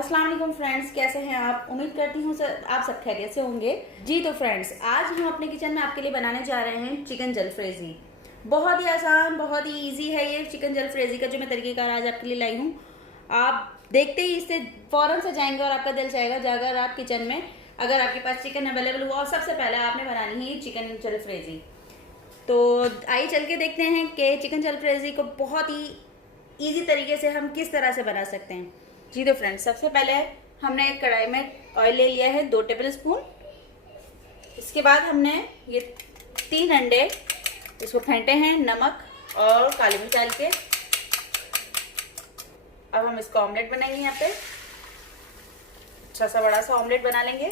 अस्सलाम वालेकुम फ्रेंड्स, कैसे हैं आप? उम्मीद करती हूँ आप सब खैरियत से होंगे। जी तो फ्रेंड्स, आज हम अपने किचन में आपके लिए बनाने जा रहे हैं चिकन जलफ्रेजी। बहुत ही आसान, बहुत ही इजी है ये चिकन जलफ्रेजी का जो मैं तरीक़ेकार आज आपके लिए लाई हूँ। आप देखते ही इससे फ़ौरन से जाएंगे और आपका दिल चाहेगा जाकर आप किचन में, अगर आपके पास चिकन अवेलेबल हुआ, और सबसे पहले आपने बनानी है ये चिकन जलफ्रेजी। तो आइए चल के देखते हैं कि चिकन जलफ्रेजी को बहुत ही ईजी तरीके से हम किस तरह से बना सकते हैं। जी तो फ्रेंड्स, सबसे पहले हमने एक कढ़ाई में ऑयल ले लिया है 2 टेबल स्पून। इसके बाद हमने ये 3 अंडे इसको फेंटे हैं नमक और काली मिर्च डाल के। अब हम इसको ऑमलेट बनाएंगे। यहाँ पे अच्छा सा बड़ा सा ऑमलेट बना लेंगे।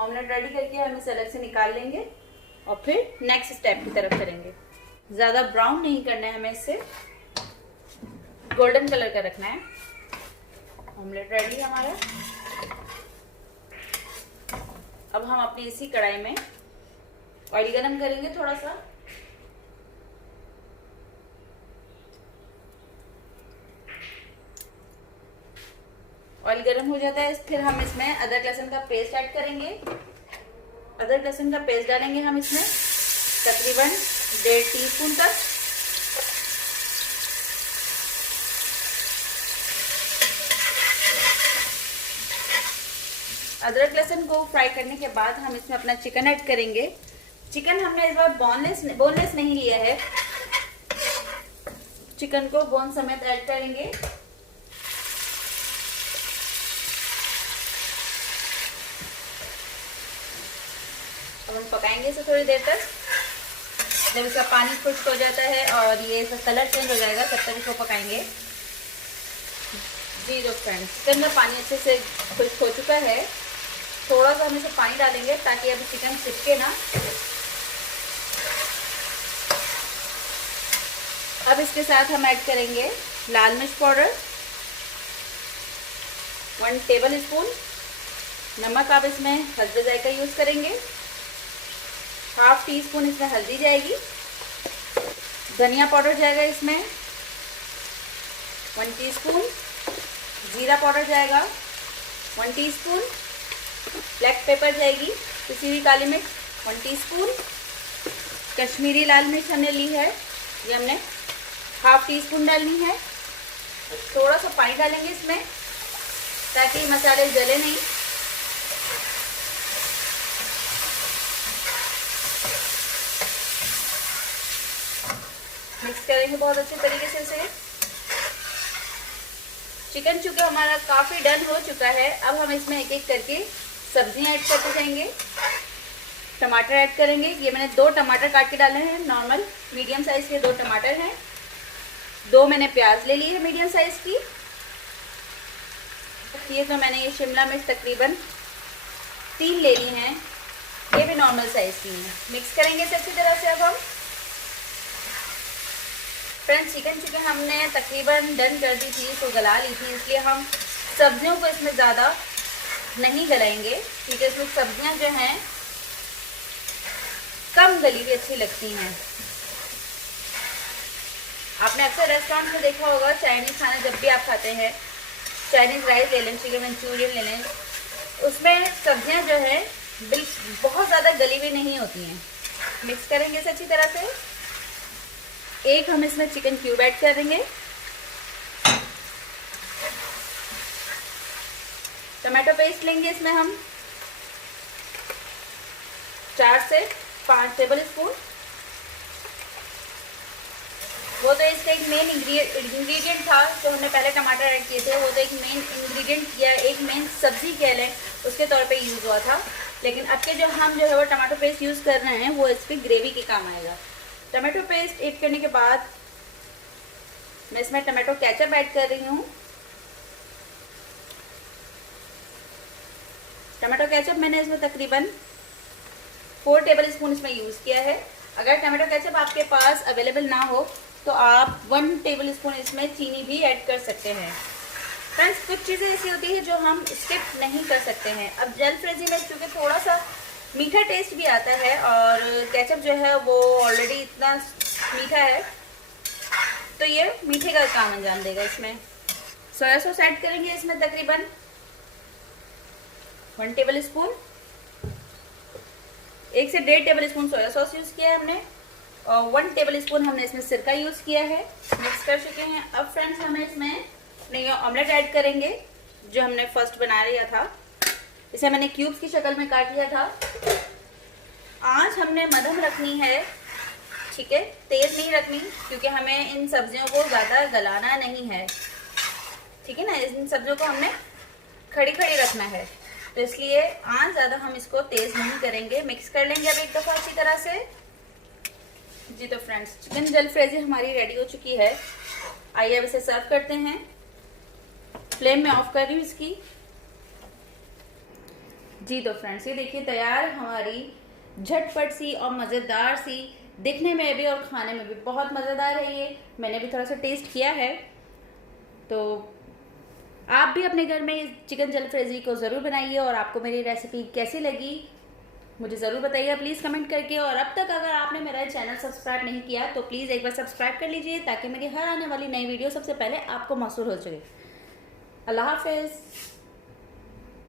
ऑमलेट रेडी करके हम इसे अलग से निकाल लेंगे और फिर नेक्स्ट स्टेप की तरफ चलेंगे। ज़्यादा ब्राउन नहीं करना है हमें, इससे गोल्डन कलर का रखना है। ऑमलेट रेडी है हमारा। अब हम अपनी इसी कढ़ाई में ऑयल गरम करेंगे थोड़ा सा। ऑयल गर्म हो जाता है, फिर हम इसमें अदरक लहसुन का पेस्ट ऐड करेंगे। अदरक लहसुन का पेस्ट डालेंगे हम इसमें तकरीबन 1.5 टीस्पून तक। अदरक लहसुन को फ्राई करने के बाद हम इसमें अपना चिकन ऐड करेंगे। चिकन हमने इस बार बोनलेस नहीं लिया है। चिकन को बोन समेत ऐड करेंगे। अब हम पकाएंगे इसे थोड़ी देर तक। जब इसका पानी खुश्क हो जाता है और ये इसका कलर चेंज हो जाएगा, तब तक इसको पकाएंगे। जी तो फ्रेंड्स, चिकन का पानी अच्छे से खुश्क हो चुका है। थोड़ा सा हम इसे पानी डालेंगे ताकि अभी चिकन चिपके ना। अब इसके साथ हम ऐड करेंगे लाल मिर्च पाउडर 1 टेबल स्पून। नमक आप इसमें हल्दी जायका यूज़ करेंगे। हाफ टी स्पून इसमें हल्दी जाएगी। धनिया पाउडर जाएगा इसमें 1 टीस्पून। जीरा पाउडर जाएगा 1 टीस्पून। ब्लैक पेपर जाएगी पिसी हुई काली मिर्च 1 टीस्पून। कश्मीरी लाल मिर्च हमने ली है, ये हमने हाफ टी स्पून डालनी है। थोड़ा सा पानी डालेंगे इसमें ताकि मसाले जले नहीं। मिक्स करेंगे बहुत अच्छे तरीके से इसे। चिकन चूंकि हमारा काफ़ी डन हो चुका है, अब हम इसमें एक एक करके सब्जियां ऐड करते जाएंगे। टमाटर ऐड करेंगे। ये मैंने 2 टमाटर काट के डाले हैं, नॉर्मल मीडियम साइज़ के 2 टमाटर हैं। 2 मैंने प्याज ले ली है मीडियम साइज़ की। ये तो मैंने ये शिमला मिर्च तकरीबन 3 ले ली हैं, ये भी नॉर्मल साइज़ की हैं। मिक्स करेंगे इसे अच्छी तरह से। अब हम फ्रेंड्स, चिकन चूँकि हमने तकरीबन डन कर दी थी, इसको गला ली थी, इसलिए हम सब्जियों को इसमें ज़्यादा नहीं गलाएंगे, क्योंकि इसमें सब्जियां जो हैं कम गली हुई अच्छी लगती हैं। आपने अक्सर रेस्टोरेंट में देखा होगा, चाइनीज़ खाना जब भी आप खाते हैं, चाइनीज़ राइस ले लें, चिकन मंचूरियन ले लें, उसमें सब्जियां जो है बहुत ज़्यादा गली हुई नहीं होती हैं। मिक्स करेंगे इसे अच्छी तरह से। एक हम इसमें चिकन क्यूब ऐड करेंगे। टमाटो पेस्ट लेंगे इसमें हम 4 से 5 टेबल स्पून। वो तो इसका एक मेन इंग्रेडिएंट था, जो हमने पहले टमाटर ऐड किए थे, वो तो एक मेन इंग्रेडिएंट या एक मेन सब्जी कह लें उसके तौर पे यूज़ हुआ था। लेकिन अब के हम जो है वो टमाटो पेस्ट यूज़ कर रहे हैं, वो इस पर ग्रेवी के काम आएगा। टमाटो पेस्ट ऐड करने के बाद मैं इसमें टमाटो केचप ऐड कर रही हूँ। टमाटो केचप मैंने इसमें तकरीबन 4 टेबल स्पून इसमें यूज़ किया है। अगर टमाटो केचप आपके पास अवेलेबल ना हो तो आप 1 टेबल स्पून इसमें चीनी भी ऐड कर सकते हैं। फ्रेंड्स, कुछ चीज़ें ऐसी होती है जो हम स्किप नहीं कर सकते हैं। अब जलफ्रेजी में चूँकि थोड़ा सा मीठा टेस्ट भी आता है और केचप जो है वो ऑलरेडी इतना मीठा है, तो ये मीठे का काम अंजाम देगा। इसमें सोया सॉस ऐड करेंगे, इसमें तकरीबन 1 टेबल स्पून, 1 से 1.5 table spoon soya sauce use किया है हमने और 1 टेबल स्पून हमने इसमें सिरका यूज़ किया है। मिक्स कर चुके हैं। अब फ्रेंड्स हमें इसमें अपने ऑमलेट ऐड करेंगे जो हमने फर्स्ट बना लिया था। इसे मैंने क्यूब्स की शक्ल में काट लिया था। आंच हमने मध्यम रखनी है, ठीक है, तेज नहीं रखनी, क्योंकि हमें इन सब्जियों को ज़्यादा गलाना नहीं है, ठीक है ना। इन सब्जियों को हमने खड़ी खड़ी रखना है, तो इसलिए आंच ज़्यादा हम इसको तेज़ नहीं करेंगे। मिक्स कर लेंगे अब एक दफ़ा अच्छी तरह से। जी तो फ्रेंड्स, चिकन जलफ्रेजी हमारी रेडी हो चुकी है। आइए अब इसे सर्व करते हैं। फ्लेम में ऑफ कर रही हूँ इसकी। जी तो फ्रेंड्स, ये देखिए तैयार हमारी झटपट सी और मज़ेदार सी, दिखने में भी और खाने में भी बहुत मज़ेदार है ये। मैंने भी थोड़ा सा टेस्ट किया है, तो आप भी अपने घर में चिकन जलफ्रेजी को ज़रूर बनाइए। और आपको मेरी रेसिपी कैसी लगी मुझे ज़रूर बताइए प्लीज़ कमेंट करके। और अब तक अगर आपने मेरा चैनल सब्सक्राइब नहीं किया तो प्लीज़ एक बार सब्सक्राइब कर लीजिए, ताकि मेरी हर आने वाली नई वीडियो सबसे पहले आपको मौसूल हो सके। अल्लाह हाफ़िज़।